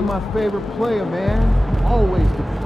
you're my favorite player, man. Always the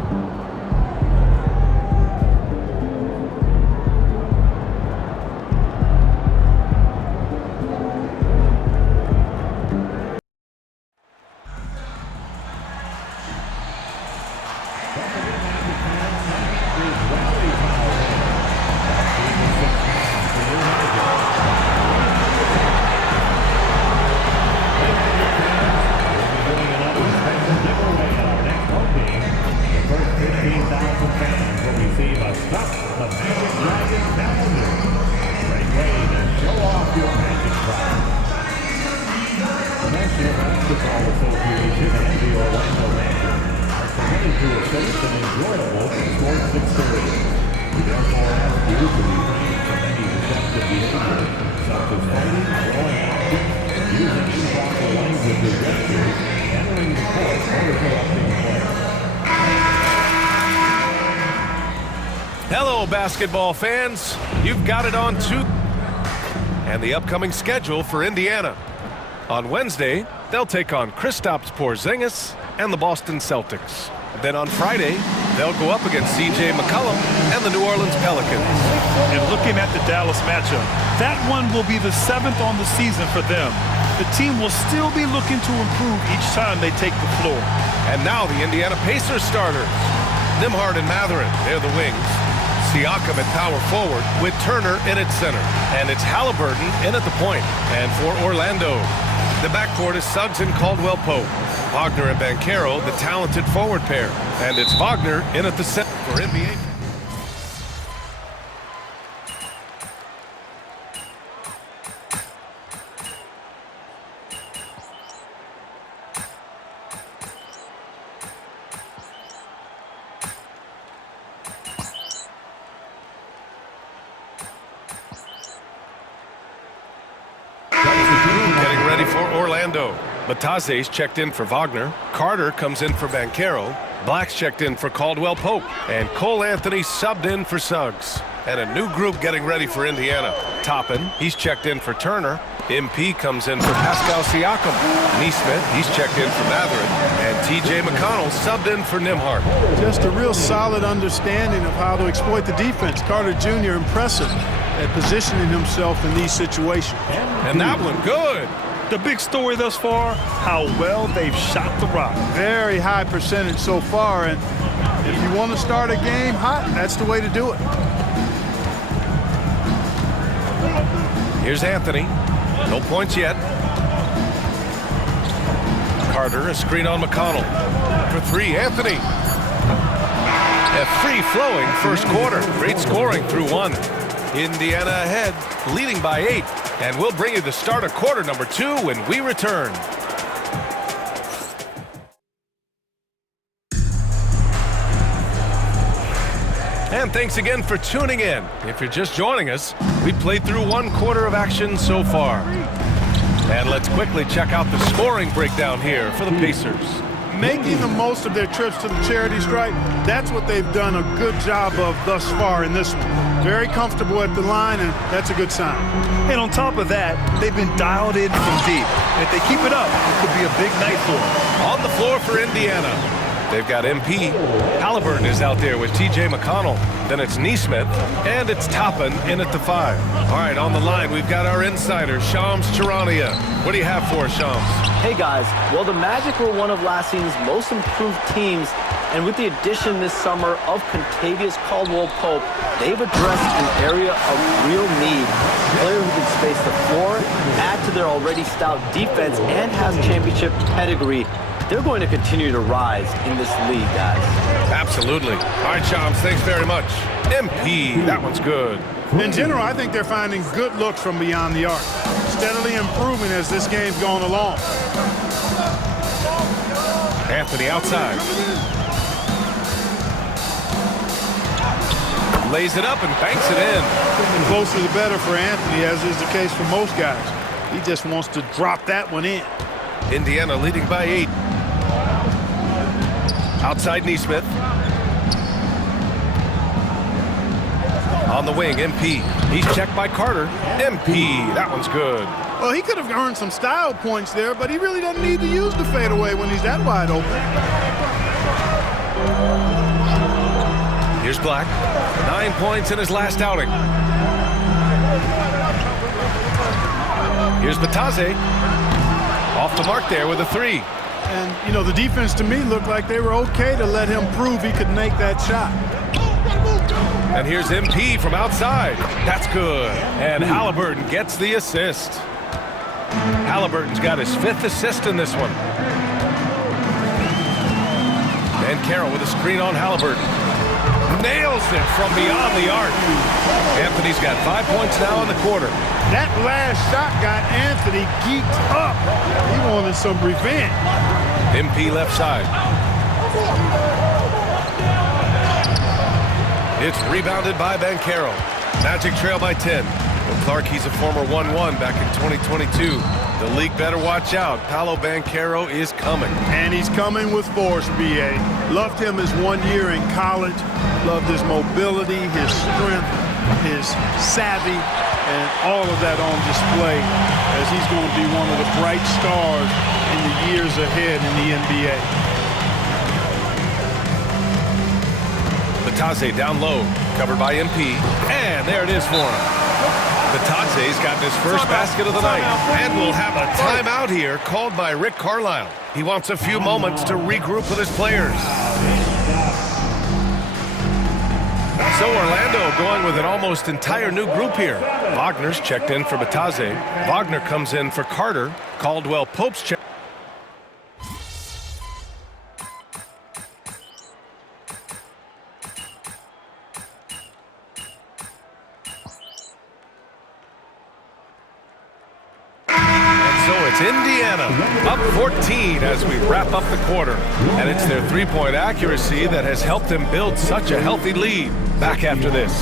Hello, basketball fans. You've got it on too. And the upcoming schedule for Indiana. On Wednesday, they'll take on Kristaps Porzingis and the Boston Celtics. Then on Friday, they'll go up against C.J. McCollum and the New Orleans Pelicans. And looking at the Dallas matchup, that one will be the 7th on the season for them. The team will still be looking to improve each time they take the floor. And now the Indiana Pacers starters. Nimhard and Matherin, they're the wings. Siakam at power forward with Turner in at center. And it's Halliburton in at the point. And for Orlando, the backcourt is Suggs and Caldwell-Pope. Wagner and Banchero, the talented forward pair. And it's Wagner in at the center for NBA. Getting ready for Orlando. Bataze's checked in for Wagner. Carter comes in for Banchero. Black's checked in for Caldwell-Pope. And Cole Anthony subbed in for Suggs. And a new group getting ready for Indiana. Toppin, he's checked in for Turner. MP comes in for Pascal Siakam. Neesmith, he's checked in for Matherin. And T.J. McConnell subbed in for Nimhard. Just a real solid understanding of how to exploit the defense. Carter Jr. impressive at positioning himself in these situations. And that one good. The big story thus far, how well they've shot the rock. Very high percentage so far, and if you want to start a game hot, that's the way to do it. Here's Anthony. No points yet. Carter, a screen on McConnell. For three, Anthony. A free-flowing first quarter. Great scoring through one. Indiana ahead, leading by 8. And we'll bring you the start of quarter number 2 when we return. And thanks again for tuning in. If you're just joining us, we played through 1 quarter of action so far. And let's quickly check out the scoring breakdown here for the Pacers. Making the most of their trips to the charity stripe, that's what they've done a good job of thus far in this one. Very comfortable at the line, and that's a good sign. And on top of that, they've been dialed in from deep. And if they keep it up, it could be a big night for them. On the floor for Indiana, they've got MP. Halliburton is out there with T.J. McConnell. Then it's Neesmith, and it's Toppin in at the 5. All right, on the line, we've got our insider, Shams Charania. What do you have for us, Shams? Hey, guys. Well, the Magic were one of last season's most improved teams, and with the addition this summer of Contavious Caldwell-Pope, they've addressed an area of real need. A player who can space the floor, add to their already stout defense, and has championship pedigree. They're going to continue to rise in this league, guys. Absolutely. All right, Shams, thanks very much. MP, that one's good. In general, I think they're finding good looks from beyond the arc. Steadily improving as this game's going along. Anthony outside. Lays it up and banks it in. The closer the better for Anthony, as is the case for most guys. He just wants to drop that one in. Indiana leading by 8. Outside Neesmith. On the wing, MP. He's checked by Carter. MP, that one's good. Well, he could have earned some style points there, but he really doesn't need to use the fadeaway when he's that wide open. Here's Black. 9 points in his last outing. Here's Bataze. Off the mark there with a 3. And, you know, the defense to me looked like they were okay to let him prove he could make that shot. And here's MP from outside. That's good. And Halliburton gets the assist. Halliburton's got his 5th assist in this one. And Carroll with a screen on Halliburton. Nails it from beyond the arc. Anthony's got 5 points now in the quarter. That last shot got Anthony geeked up. He wanted some revenge. MP left side. It's rebounded by Banchero. Magic trail by 10. Well, Clark, he's a former 1-1 back in 2022. The league better watch out. Paolo Banchero is coming. And he's coming with force, B.A. Loved him his 1 year in college. Loved his mobility, his strength, his savvy, and all of that on display as he's going to be one of the bright stars in the years ahead in the NBA. Bataze down low, covered by MP, and there it is for him. Bataze's gotten his first basket of the night, and we'll have a timeout here called by Rick Carlisle. He wants a few moments to regroup with his players. So Orlando going with an almost entire new group here. Wagner's checked in for Bataze. Wagner comes in for Carter. Caldwell Pope's checked. It's Indiana up 14 as we wrap up the quarter. And it's their three-point accuracy that has helped them build such a healthy lead. Back after this.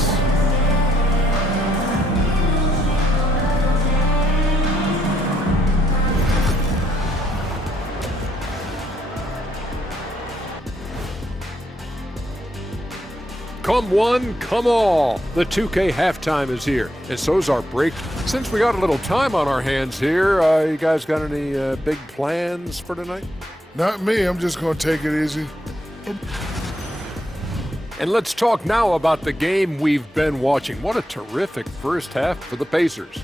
Come one, come all. The 2K halftime is here, and so's our break. Since we got a little time on our hands here, you guys got any big plans for tonight? Not me. I'm just going to take it easy. And let's talk now about the game we've been watching. What a terrific first half for the Pacers.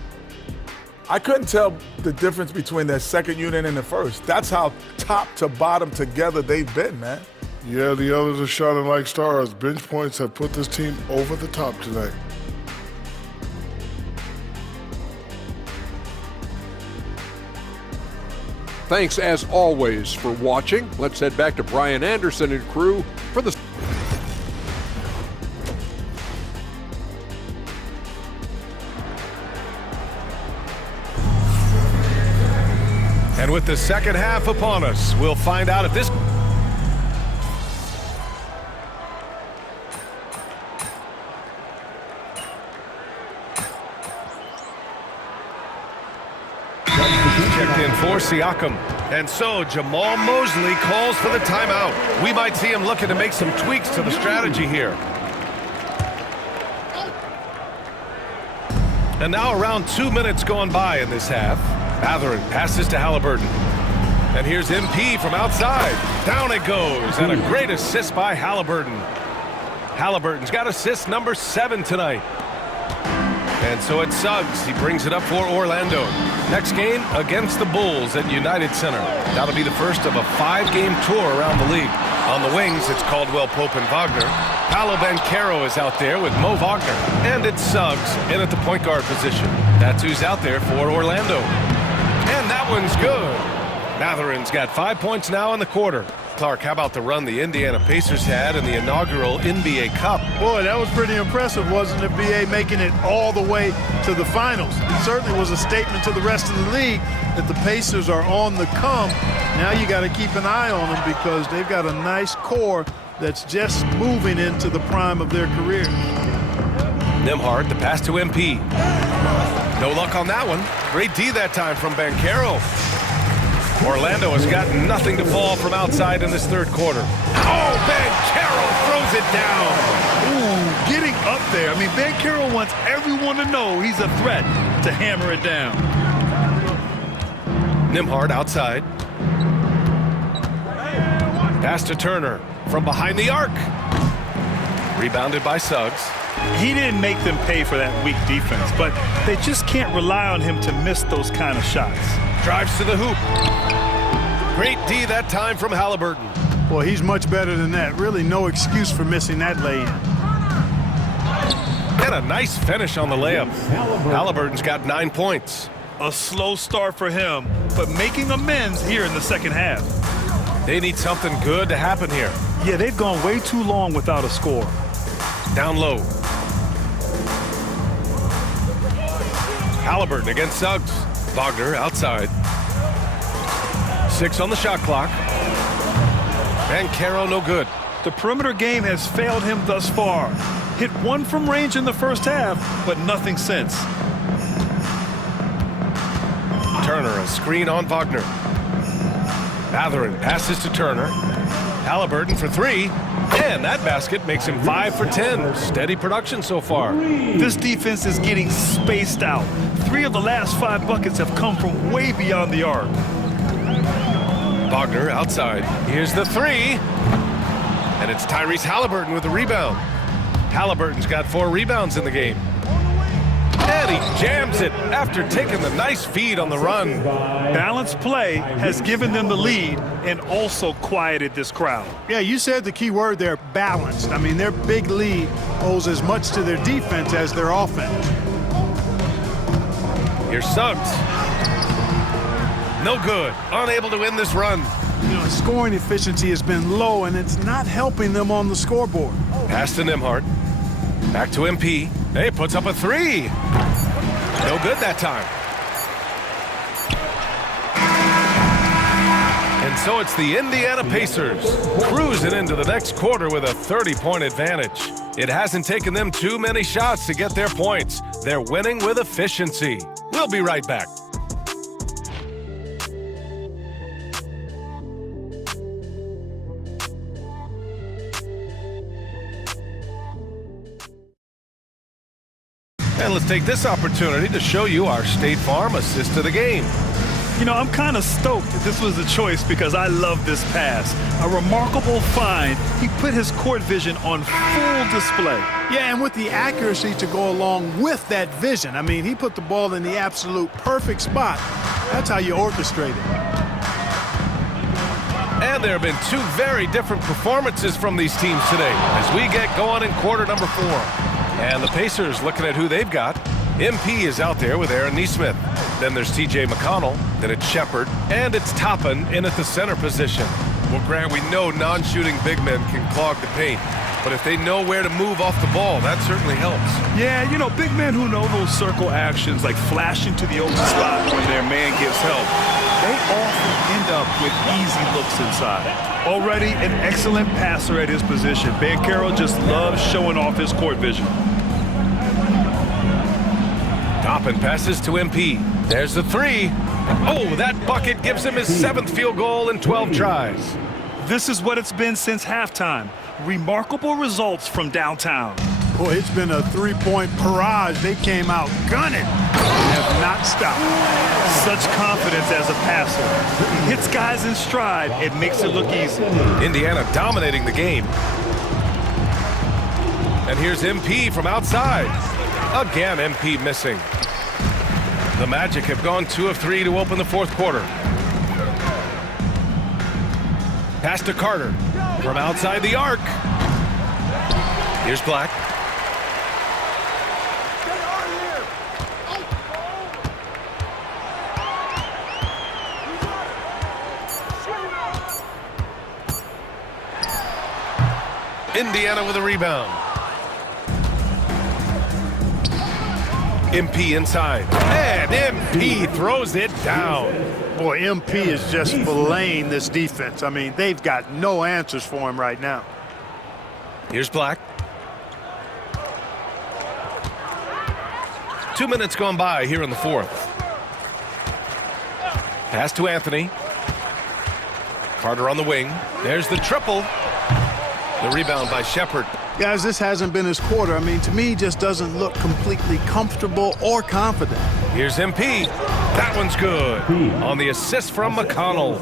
I couldn't tell the difference between their second unit and the first. That's how top to bottom together they've been, man. Yeah, the others are shining like stars. Bench points have put this team over the top tonight. Thanks, as always, for watching. Let's head back to Brian Anderson and crew for the... And with the second half upon us, we'll find out if this... Checked in for Siakam. And so Jamal Mosley calls for the timeout. We might see him looking to make some tweaks to the strategy here. And now around 2 minutes gone by in this half. Mathurin passes to Halliburton. And here's MP from outside. Down it goes. And a great assist by Halliburton. Halliburton's got assist number 7 tonight. And so it's Suggs. He brings it up for Orlando. Next game against the Bulls at United Center. That'll be the first of a 5-game tour around the league. On the wings, it's Caldwell Pope and Wagner. Paolo Banchero is out there with Mo Wagner. And it's Suggs in at the point guard position. That's who's out there for Orlando. And that one's good. Mathurin's got 5 points now in the quarter. Clark, how about the run the Indiana Pacers had in the inaugural NBA Cup? Boy, that was pretty impressive, wasn't it, B.A., making it all the way to the finals? It certainly was a statement to the rest of the league that the Pacers are on the come. Now you got to keep an eye on them because they've got a nice core that's just moving into the prime of their career. Nembhard, the pass to MP. No luck on that one. Great D that time from Banchero. Orlando has got nothing to fall from outside in this third quarter. Oh, Banchero throws it down. Ooh, getting up there. I mean, Banchero wants everyone to know he's a threat to hammer it down. Nembhard outside. Pass to Turner from behind the arc. Rebounded by Suggs. He didn't make them pay for that weak defense, but they just can't rely on him to miss those kind of shots. Drives to the hoop. Great D that time from Halliburton. Boy, he's much better than that. Really no excuse for missing that lay-in. And a nice finish on the layup. Halliburton's got 9 points. A slow start for him, but making amends here in the second half. They need something good to happen here. Yeah, they've gone way too long without a score. Down low. Halliburton against Suggs. Wagner outside. 6 on the shot clock. Banchero no good. The perimeter game has failed him thus far. Hit one from range in the first half, but nothing since. Turner, a screen on Wagner. Mathurin passes to Turner. Halliburton for 3. And that basket makes him 5 for 10. Steady production so far. This defense is getting spaced out. 3 of the last 5 buckets have come from way beyond the arc. Wagner outside. Here's the 3. And it's Tyrese Halliburton with the rebound. Halliburton's got 4 rebounds in the game. And he jams it after taking the nice feed on the run. Balanced play has given them the lead and also quieted this crowd. Yeah, you said the key word there, balanced. I mean, their big lead owes as much to their defense as their offense. Here's Suggs. No good. Unable to win this run. You know, scoring efficiency has been low, and it's not helping them on the scoreboard. Pass to Nembhard. Back to MP. Hey, puts up a 3. No good that time. And so it's the Indiana Pacers cruising into the next quarter with a 30-point advantage. It hasn't taken them too many shots to get their points. They're winning with efficiency. We'll be right back. And let's take this opportunity to show you our State Farm assist to the game. You know, I'm kind of stoked that this was a choice because I love this pass. A remarkable find. He put his court vision on full display. Yeah, and with the accuracy to go along with that vision. I mean, he put the ball in the absolute perfect spot. That's how you orchestrate it. And there have been 2 very different performances from these teams today as we get going in quarter number 4. And the Pacers looking at who they've got. MP is out there with Aaron Nesmith. Then there's TJ McConnell. Then it's Shepard. And it's Toppin in at the center position. Well, Grant, we know non-shooting big men can clog the paint. But if they know where to move off the ball, that certainly helps. Yeah, you know, big men who know those circle actions, like flashing to the open spot when their man gives help, they often end up with easy looks inside. Already an excellent passer at his position. Banchero just loves showing off his court vision. Toppin passes to MP. There's the 3. Oh, that bucket gives him his 7th field goal in 12 tries. This is what it's been since halftime. Remarkable results from downtown. Boy, it's been a 3-point barrage. They came out gunning and have not stopped. Such confidence as a passer. He hits guys in stride. It makes it look easy. Indiana dominating the game. And here's MP from outside. Again, MP missing. The Magic have gone 2 of 3 to open the 4th quarter. Pass to Carter from outside the arc. Here's Black. Indiana with a rebound. MP inside. And MP throws it down. Boy, MP is just filleting this defense. I mean, they've got no answers for him right now. Here's Black. 2 minutes gone by here in the 4th. Pass to Anthony. Carter on the wing. There's the triple. The rebound by Shepard. Guys, this hasn't been his quarter. I mean, to me, he just doesn't look completely comfortable or confident. Here's MP. That one's good. On the assist from McConnell.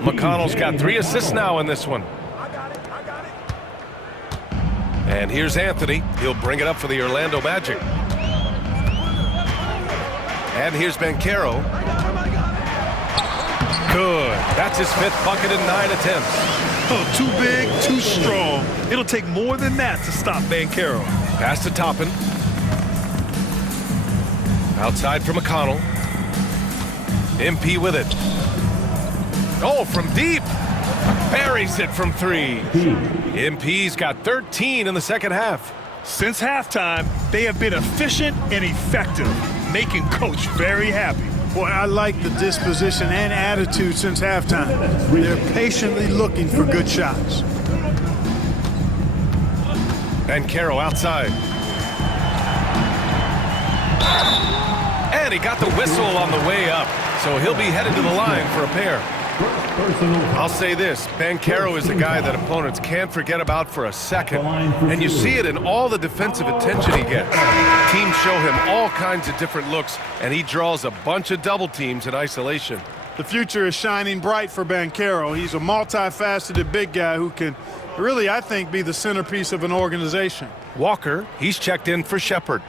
McConnell's got 3 assists now in this one. And here's Anthony. He'll bring it up for the Orlando Magic. And here's Banchero. Good. That's his 5th bucket in 9 attempts. Oh, too big, too strong. It'll take more than that to stop Banchero. Pass to Toppin. Outside for McConnell. MP with it. Oh, from deep. Buries it from 3. MP's got 13 in the second half. Since halftime, they have been efficient and effective, making Coach very happy. Boy, I like the disposition and attitude since halftime. They're patiently looking for good shots. Banchero outside. And he got the whistle on the way up, so he'll be headed to the line for a pair. I'll say this, Banchero is a guy that opponents can't forget about for a second. And you see it in all the defensive attention he gets. Teams show him all kinds of different looks, and he draws a bunch of double teams in isolation. The future is shining bright for Banchero. He's a multifaceted big guy who can really, I think, be the centerpiece of an organization. Walker, he's checked in for Shepard.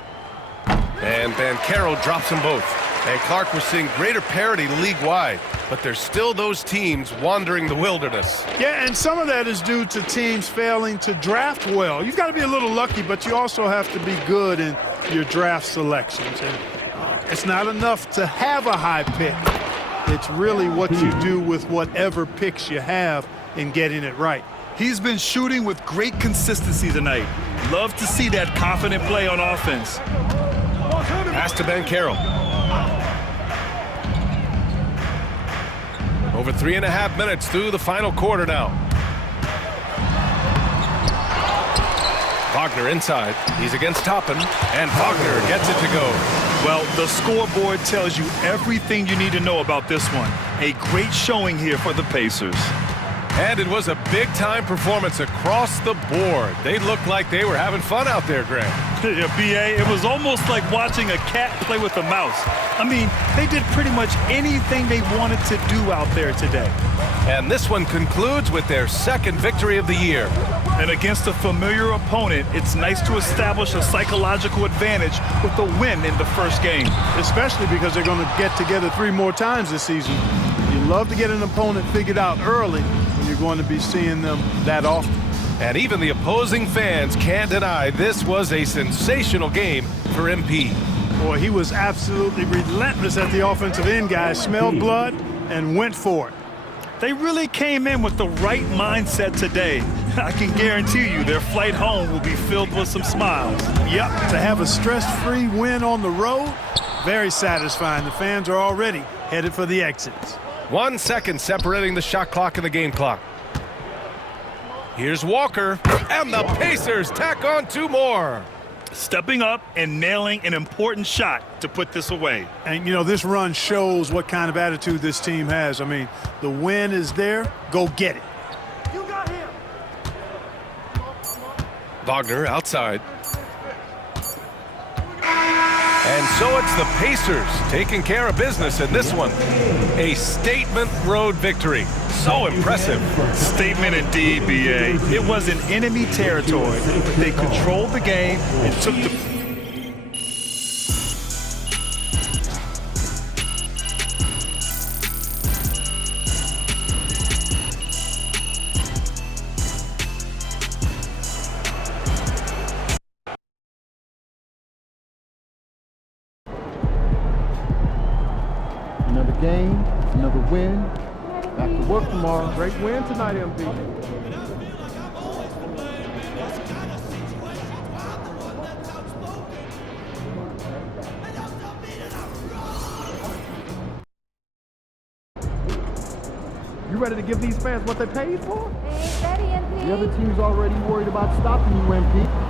And Banchero drops them both. And Clark, we're seeing greater parity league-wide, but there's still those teams wandering the wilderness. Yeah, and some of that is due to teams failing to draft well. You've got to be a little lucky, but you also have to be good in your draft selections. And it's not enough to have a high pick. It's really what you do with whatever picks you have in getting it right. He's been shooting with great consistency tonight. Love to see that confident play on offense. Pass to Banchero. Over 3.5 minutes through the final quarter now. Wagner inside. He's against Toppin, and Wagner gets it to go. Well, the scoreboard tells you everything you need to know about this one. A great showing here for the Pacers. And it was a big-time performance across the board. They looked like they were having fun out there, Grant. Yeah, B.A., it was almost like watching a cat play with a mouse. I mean, they did pretty much anything they wanted to do out there today. And this one concludes with their 2nd victory of the year. And against a familiar opponent, it's nice to establish a psychological advantage with a win in the first game. Especially because they're going to get together 3 more times this season. You love to get an opponent figured out early when you're going to be seeing them that often. And even the opposing fans can't deny this was a sensational game for MP. Boy, he was absolutely relentless at the offensive end, guys. Smelled blood and went for it. They really came in with the right mindset today. I can guarantee you their flight home will be filled with some smiles. Yep, to have a stress-free win on the road, very satisfying. The fans are already headed for the exits. 1 second separating the shot clock and the game clock. Here's Walker, and the Pacers tack on 2 more. Stepping up and nailing an important shot to put this away. And, you know, this run shows what kind of attitude this team has. I mean, the win is there. Go get it. You got him. Wagner outside. And so it's the Pacers taking care of business in this one. A statement road victory. So impressive. Statement indeed, B.A. It was in enemy territory, but they controlled the game and took the... Another game, another win. Back to work tomorrow. Great win tonight, MP. You ready to give these fans what they paid for? Ain't ready, MP. The other team's already worried about stopping you, MP.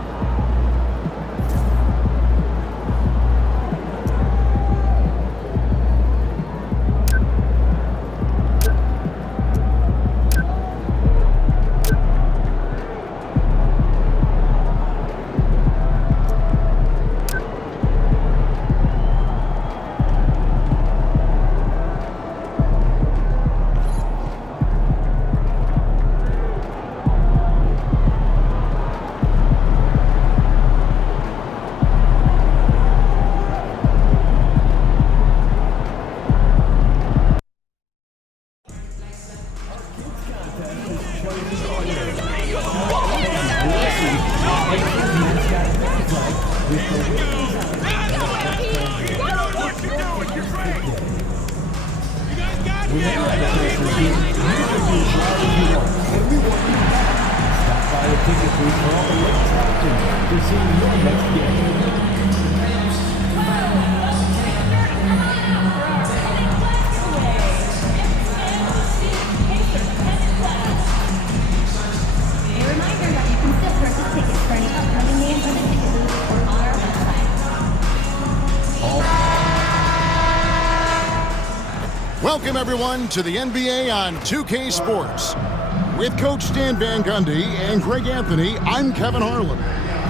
for all the latest action to see your next game. Welcome, everyone, to the NBA on 2K Sports. With Coach Stan Van Gundy and Greg Anthony, I'm Kevin Harlan.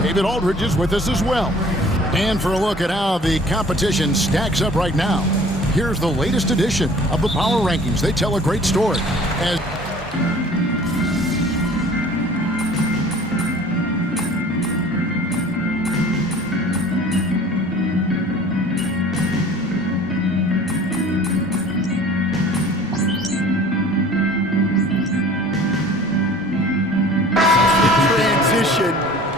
David Aldridge is with us as well. And for a look at how the competition stacks up right now, here's the latest edition of the Power Rankings. They tell a great story. As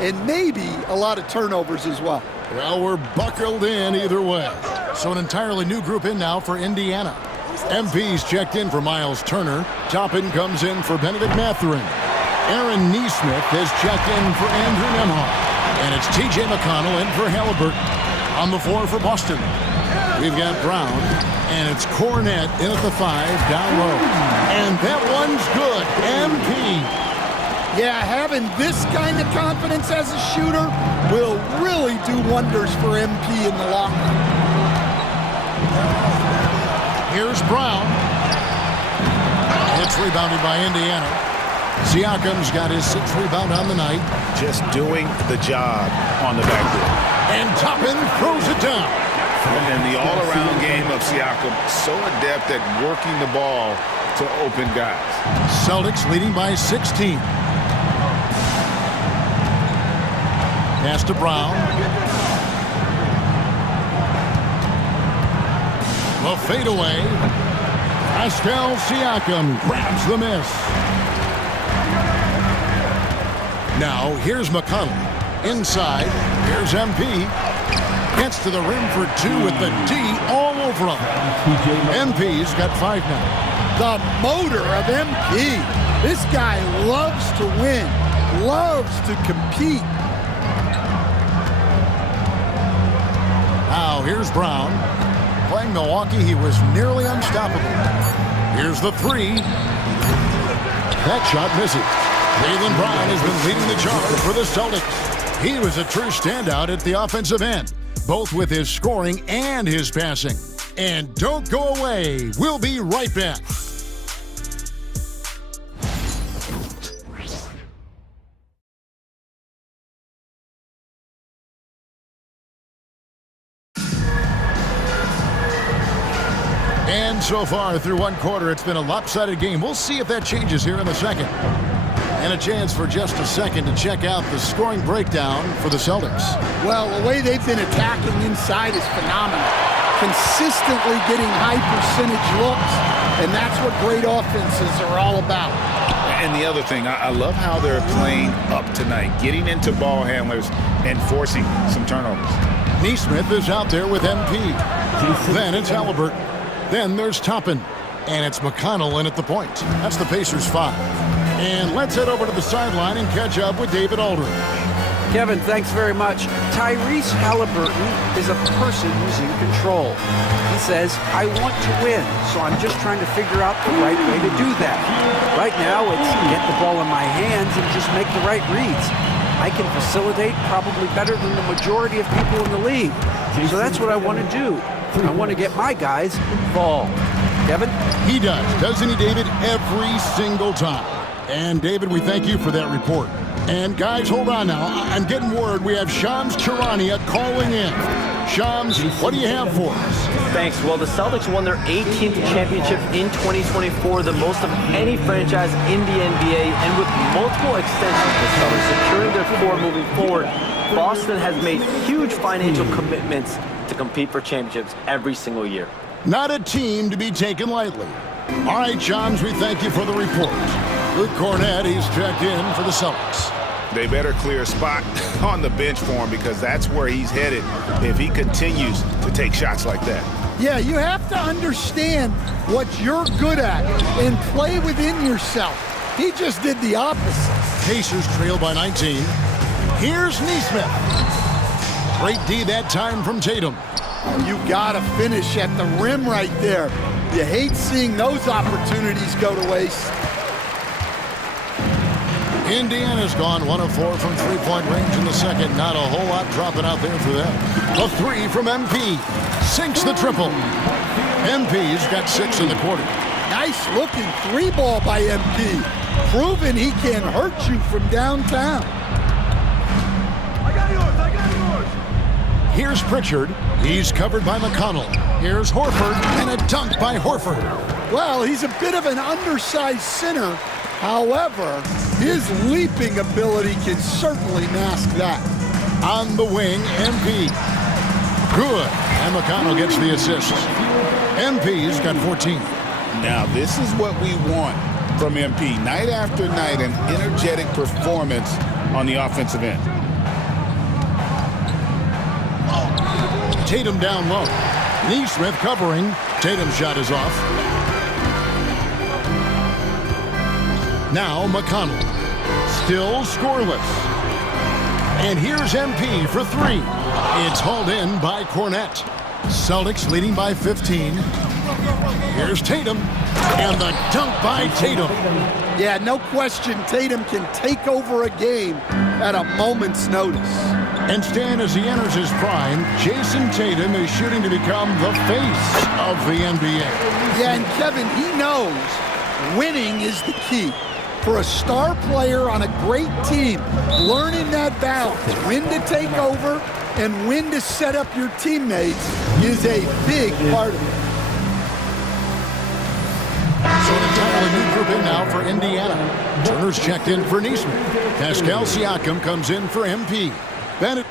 and maybe a lot of turnovers as well. Well, we're buckled in either way. So an entirely new group in now for Indiana. MP's checked in for Miles Turner. Toppin comes in for Benedict Mathurin. Aaron Neesmith has checked in for Andrew Nembhard. And it's TJ McConnell in for Halliburton. On the floor for Boston, we've got Brown, and it's Cornette in at the 5 down low. And that one's good. MP. Yeah, having this kind of confidence as a shooter will really do wonders for MP in the locker room. Here's Brown. It's rebounded by Indiana. Siakam's got his 6th rebound on the night. Just doing the job on the backboard. And Toppin throws it down. And the all-around game of Siakam, so adept at working the ball to open guys. Celtics leading by 16. Pass to Brown. The fadeaway. Pascal Siakam grabs the miss. Now here's McConnell. Inside. Here's MP. Gets to the rim for 2 with the D all over him. MP's got 5 now. The motor of MP. This guy loves to win. Loves to compete. Now here's Brown. Playing Milwaukee, he was nearly unstoppable. Here's the 3. That shot misses. Jaylen Brown has been leading the charge for the Celtics. He was a true standout at the offensive end, both with his scoring and his passing. And don't go away. We'll be right back. And so far, through one quarter, it's been a lopsided game. We'll see if that changes here in the second. And a chance for just a second to check out the scoring breakdown for the Celtics. Well, the way they've been attacking inside is phenomenal. Consistently getting high percentage looks, and that's what great offenses are all about. And the other thing, I love how they're playing up tonight, getting into ball handlers and forcing some turnovers. Neesmith is out there with MP. Then it's Halliburton. Then there's Toppin. And it's McConnell in at the point. That's the Pacers 5. And let's head over to the sideline and catch up with David Aldridge. Kevin, thanks very much. Tyrese Halliburton is a person who's in control. He says, I want to win, so I'm just trying to figure out the right way to do that. Right now, it's get the ball in my hands and just make the right reads. I can facilitate probably better than the majority of people in the league. So that's what I want to do. I want to get my guys involved. Kevin? He does, doesn't he, David? Every single time. And, David, we thank you for that report. And, guys, hold on now. I'm getting word we have Shams Charania calling in. Shams, what do you have for us? Thanks. Well, the Celtics won their 18th championship in 2024, the most of any franchise in the NBA. And with multiple extensions, the Celtics securing their core moving forward, Boston has made huge financial commitments to compete for championships every single year. Not a team to be taken lightly. All right, Shams, we thank you for the report. Luke Cornette, he's checked in for the Celtics. They better clear a spot on the bench for him because that's where he's headed if he continues to take shots like that. Yeah, you have to understand what you're good at and play within yourself. He just did the opposite. Pacers trail by 19. Here's Neesmith. Great D that time from Tatum. You gotta finish at the rim right there. You hate seeing those opportunities go to waste. Indiana's gone 1 of 4 from three-point range in the second. Not a whole lot dropping out there for them. A 3 from MP. Sinks the triple. MP's got 6 in the quarter. Nice looking 3-ball by MP. Proving he can hurt you from downtown. Here's Pritchard. He's covered by McConnell. Here's Horford, and a dunk by Horford. Well, he's a bit of an undersized center. However, his leaping ability can certainly mask that. On the wing, MP. Good. And McConnell gets the assist. MP's got 14. Now, this is what we want from MP. Night after night, an energetic performance on the offensive end. Tatum down low. Neesmith covering. Tatum's shot is off. Now McConnell. Still scoreless. And here's MP for 3. It's hauled in by Cornette. Celtics leading by 15. Here's Tatum. And the dunk by Tatum. Yeah, no question Tatum can take over a game at a moment's notice. And Stan, as he enters his prime, Jason Tatum is shooting to become the face of the NBA. Yeah, and Kevin, he knows winning is the key. For a star player on a great team, learning that balance, when to take over and when to set up your teammates is a big part of it. So an entirely new group in now for Indiana. Turner's checked in for Neesmith. Pascal Siakam comes in for MP. Bennett.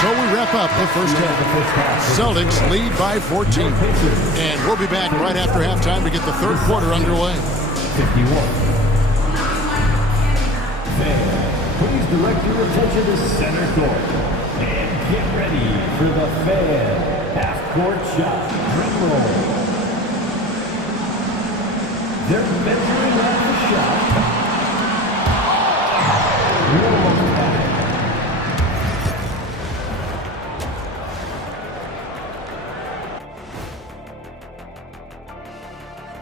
So we wrap up the first half. Celtics lead by 14. And we'll be back right after halftime to get the third quarter underway. 51. Please direct your attention to center court. And get ready for the Fan half-court shot drum roll. They're measuring out the shot.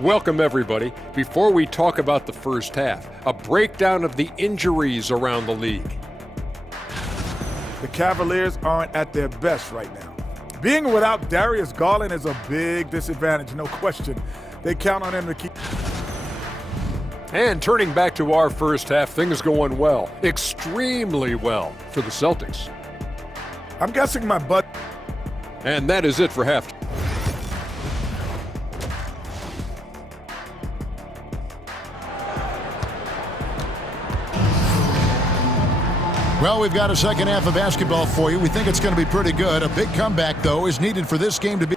Welcome, everybody. Before we talk about the first half, a breakdown of the injuries around the league. The Cavaliers aren't at their best right now. Being without Darius Garland is a big disadvantage, no question. They count on him to keep. And turning back to our first half, things going well, extremely well for the Celtics. I'm guessing my butt. And that is it for half. Well, we've got a second half of basketball for you. We think it's going to be pretty good. A big comeback, though, is needed for this game to be.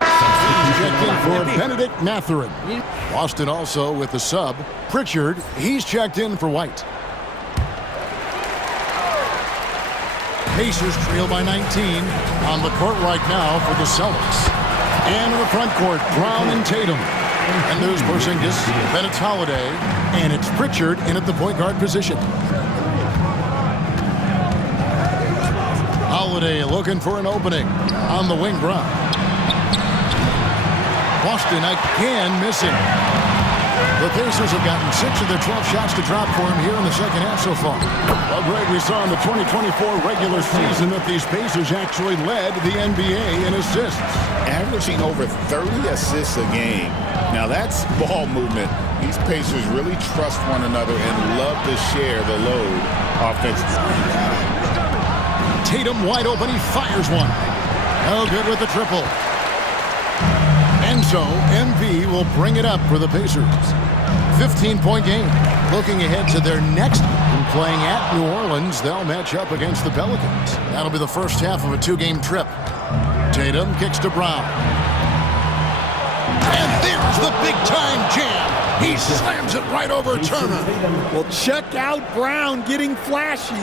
Checked in for Benedict Mathurin. Boston also with the sub. Pritchard, he's checked in for White. Pacers trail by 19 on the court right now for the Celtics. And in the front court, Brown and Tatum. And there's Porzingis, then it's Holiday, and it's Pritchard in at the point guard position. Holiday looking for an opening on the wing. Brown. Boston again missing. The Pacers have gotten 6 of their 12 shots to drop for him here in the second half so far. Well, Greg, we saw in the 2024 regular season that these Pacers actually led the NBA in assists. Averaging over 30 assists a game. Now that's ball movement. These Pacers really trust one another and love to share the load offensively. Tatum wide open, he fires one. No good with the triple. And so, MP will bring it up for the Pacers. 15-point game. Looking ahead to their next playing at New Orleans. They'll match up against the Pelicans. That'll be the first half of a two-game trip. Tatum kicks to Brown. And there's the big-time jam. He slams it right over Turner. Well, check out Brown getting flashy.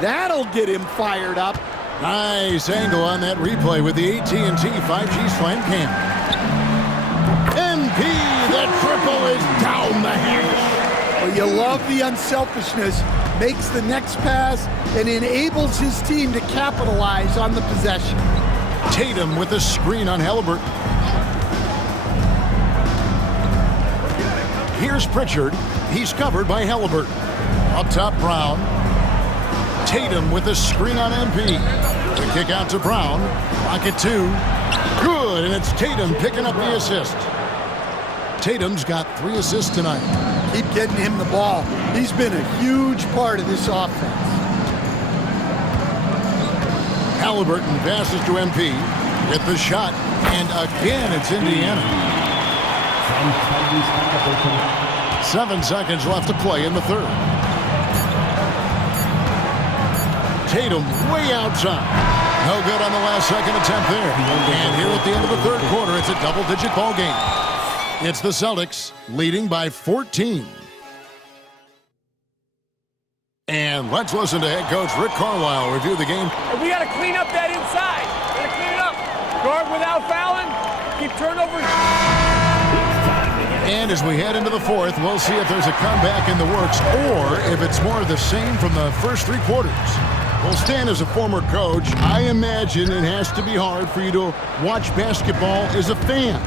That'll get him fired up. Nice angle on that replay with the AT&T 5G Slam Cam. MP, that triple is down the hatch. Well, you love the unselfishness. Makes the next pass and enables his team to capitalize on the possession. Tatum with a screen on Halliburton. Here's Pritchard. He's covered by Halliburton. Up top, Brown. Tatum with a screen on MP. The kick out to Brown. Pocket two. Good, and it's Tatum picking up the assist. Tatum's got 3 assists tonight. Keep getting him the ball. He's been a huge part of this offense. Halliburton passes to MP. With the shot, and again it's Indiana. 7 seconds left to play in the third. Tatum way outside. No good on the last second attempt there. And here at the end of the third quarter, it's a double-digit ball game. It's the Celtics leading by 14. And let's listen to head coach Rick Carlisle review the game. We got to clean up that inside. We got to clean it up. Guard without fouling. Keep turnovers. And as we head into the fourth, we'll see if there's a comeback in the works or if it's more of the same from the first 3 quarters. Well, Stan, as a former coach, I imagine it has to be hard for you to watch basketball as a fan.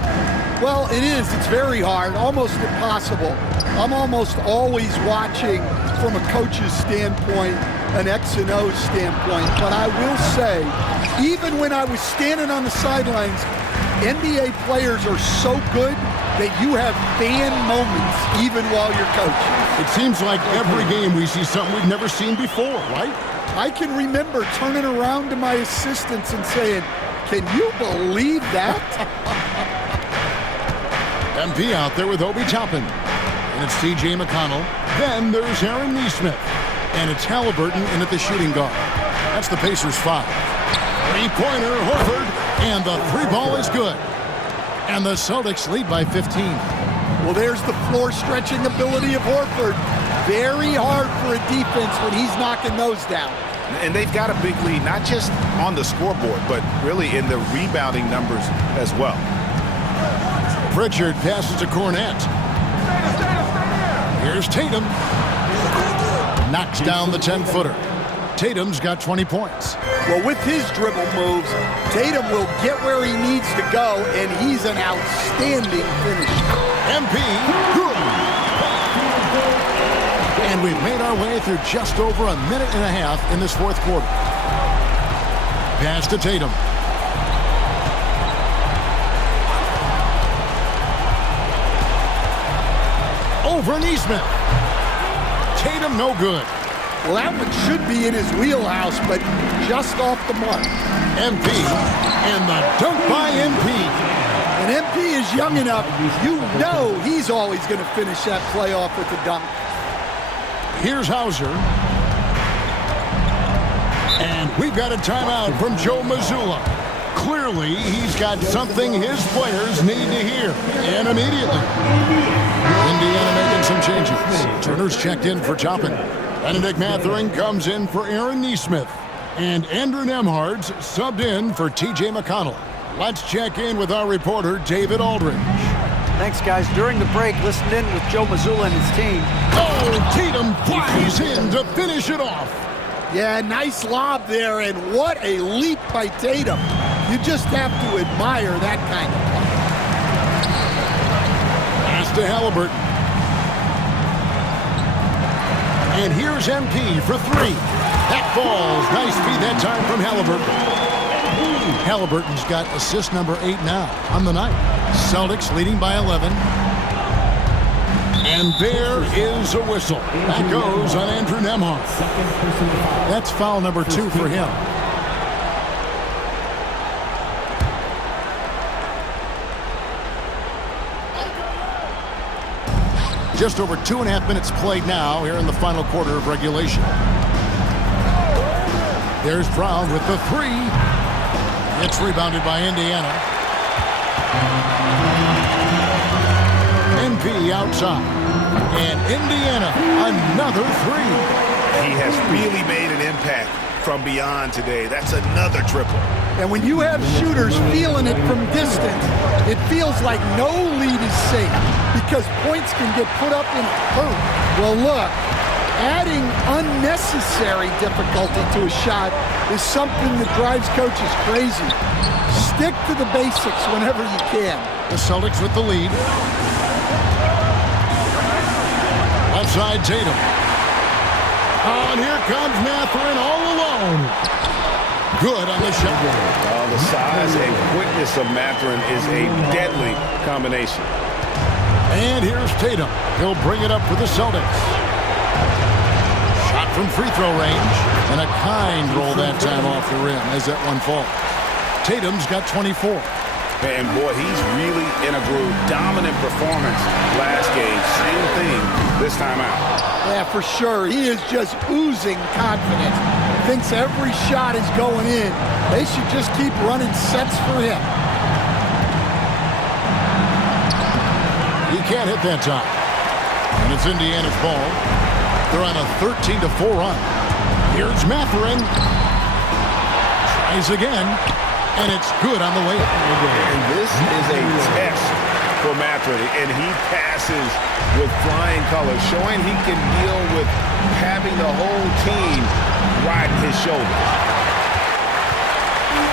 Well, it is. It's very hard, almost impossible. I'm almost always watching from a coach's standpoint, an X and O standpoint. But I will say, even when I was standing on the sidelines, NBA players are so good that you have fan moments even while you're coaching. It seems like every game we see something we've never seen before, right? I can remember turning around to my assistants and saying, can you believe that? MP out there with Obi Toppin. And it's TJ McConnell. Then there's Aaron Neesmith. And it's Halliburton in at the shooting guard. That's the Pacers 5. Three-pointer, Horford. And the 3-ball is good. And the Celtics lead by 15. Well, there's the floor-stretching ability of Horford. Very hard for a defense when he's knocking those down. And they've got a big lead, not just on the scoreboard, but really in the rebounding numbers as well. Pritchard passes to Cornette. Here's Tatum. Knocks down the 10-footer. Tatum's got 20 points. Well, with his dribble moves, Tatum will get where he needs to go, and he's an outstanding finisher. MP, good. And we've made our way through just over a minute and a half in this fourth quarter. Pass to Tatum. Over Neesmith. Tatum no good. Well, that one should be in his wheelhouse, but just off the mark. MP, and the dunk by MP. And MP is young enough, you know he's always going to finish that play off with a dunk. Here's Hauser. And we've got a timeout from Joe Mazzulla. Clearly, he's got something his players need to hear, and immediately. Indiana making some changes. Turner's checked in for Toppin. Benedict Mathurin comes in for Aaron Neesmith. And Andrew Nembhard's subbed in for TJ McConnell. Let's check in with our reporter, David Aldridge. Thanks, guys. During the break, listened in with Joe Mazzulla and his team. Oh, Tatum flies in to finish it off. Yeah, nice lob there, and what a leap by Tatum. You just have to admire that kind of play. Pass to Halliburton. And here's MP for 3. That falls. Nice feed that time from Halliburton. Halliburton's got assist number 8 now on the night. Celtics leading by 11. And there is a whistle. That goes on Andrew Nembhard. That's foul number 2 for him. Just over 2.5 minutes played now here in the final quarter of regulation. There's Brown with the three. It's rebounded by Indiana. MP outside. And Indiana, another three. He has really made an impact from beyond today. That's another triple. And when you have shooters feeling it from distance, it feels like no lead is safe because points can get put up in a hurry. Well, look, adding unnecessary difficulty to a shot is something that drives coaches crazy. Stick to the basics whenever you can. The Celtics with the lead. Left side, Tatum. Oh, and here comes Mathurin all alone. Good on the shot. The size and quickness of Mathurin is a deadly combination. And here's Tatum. He'll bring it up for the Celtics. Shot from free throw range. And a kind roll that time off the rim as that one falls. Tatum's got 24. And boy, he's really in a groove. Dominant performance last game. Same thing this time out. Yeah, for sure. He is just oozing confidence. Thinks every shot is going in. They should just keep running sets for him. He can't hit that time. And it's Indiana's ball. They're on a 13-4 run. Here's Mathurin. Tries again. And it's good on the way. And this is a test for Mathurin. And he passes with flying colors, showing he can deal with having the whole team riding his shoulders.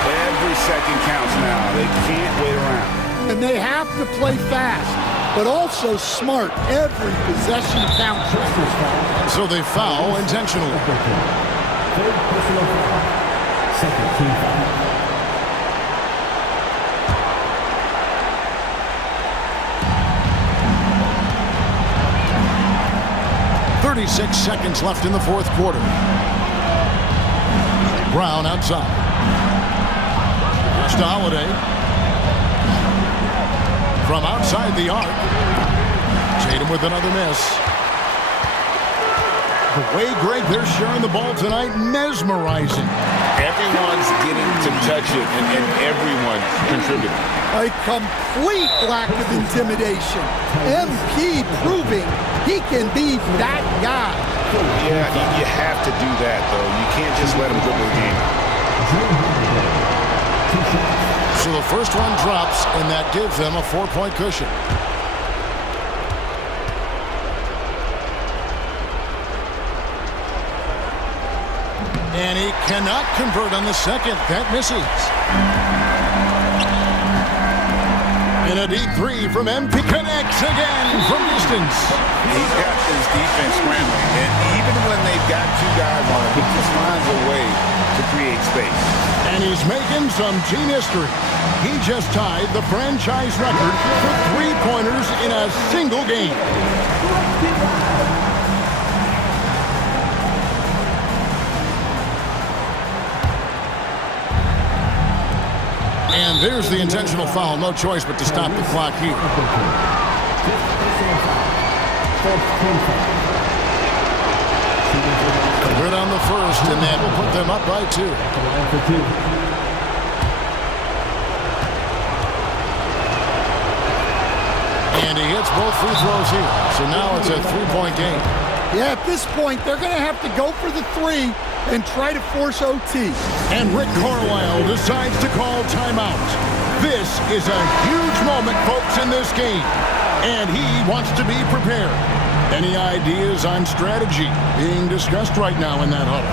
Every second counts now. They can't wait around. And they have to play fast, but also smart. Every possession counts. So they foul intentionally. Third personal foul. Second team foul. 36 seconds left in the fourth quarter. Brown outside. Here's to Holiday. From outside the arc. Tatum with another miss. The way, Greg, they're sharing the ball tonight, mesmerizing. Everyone's getting to touch it, and everyone contributing. A complete lack of intimidation. MP proving he can be that guy. Yeah, you have to do that, though. You can't just let him dribble the game. So the first one drops, and that gives them a 4-point cushion. And he cannot convert on the second. That misses. And a deep three from MP connects again from distance. He's got his defense scrambling, and even when they've got two guys on it, he just finds a way to create space. And he's making some team history. He just tied the franchise record for three-pointers in a single game. And there's the intentional foul. No choice but to stop the clock here. Good on the first, and that will put them up by 2. And he hits both free throws here. So now it's a 3-point game. Yeah, at this point, they're going to have to go for the 3 and try to force OT. And Rick Carlisle decides to call timeout. This is a huge moment, folks, in this game. And he wants to be prepared. Any ideas on strategy being discussed right now in that huddle?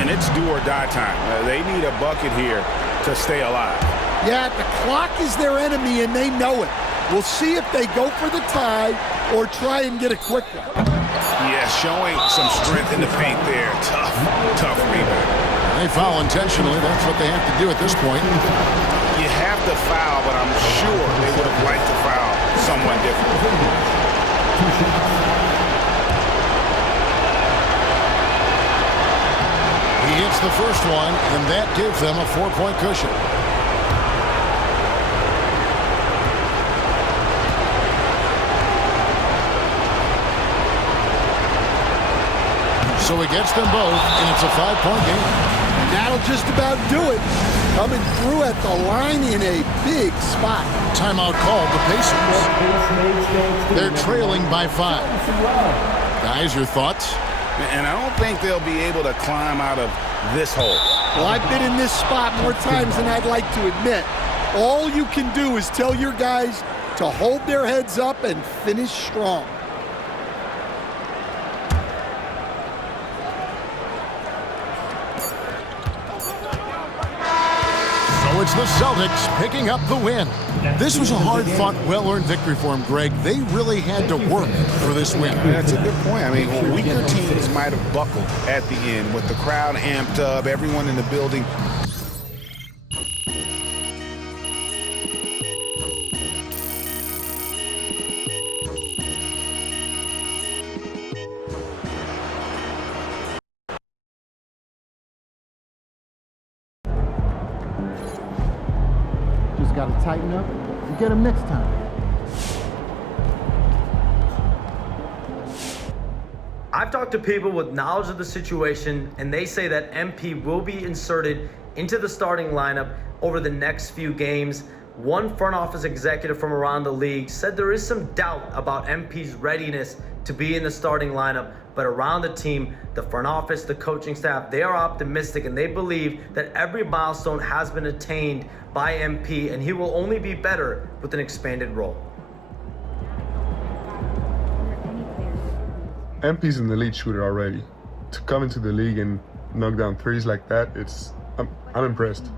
And it's do or die time. They need a bucket here to stay alive. Yeah, the clock is their enemy, and they know it. We'll see if they go for the tie or try and get a quick one. Yeah, showing some strength in the paint there. Tough rebound. They foul intentionally. That's what they have to do at this point. You have to foul, but I'm sure they would have liked to foul someone different. He hits the first one, and that gives them a 4-point cushion. So he gets them both, and it's a 5-point game. And that'll just about do it. Coming through at the line in a big spot. Timeout called the Pacers. They're trailing by 5. Guys, your thoughts? And I don't think they'll be able to climb out of this hole. Well, I've been in this spot more times than I'd like to admit. All you can do is tell your guys to hold their heads up and finish strong. So it's the Celtics picking up the win. This was a hard-fought, well-earned victory for them, Greg. They really had to work for this win. That's a good point. I mean, weaker teams might have buckled at the end with the crowd amped up, everyone in the building. Just got to tighten up and get them next time. I've talked to people with knowledge of the situation, and they say that MP will be inserted into the starting lineup over the next few games. One front office executive from around the league said there is some doubt about MP's readiness to be in the starting lineup, but around the team, the front office, the coaching staff, they are optimistic and they believe that every milestone has been attained by MP, and he will only be better with an expanded role. MP's an elite shooter already. To come into the league and knock down threes like that, I'm impressed.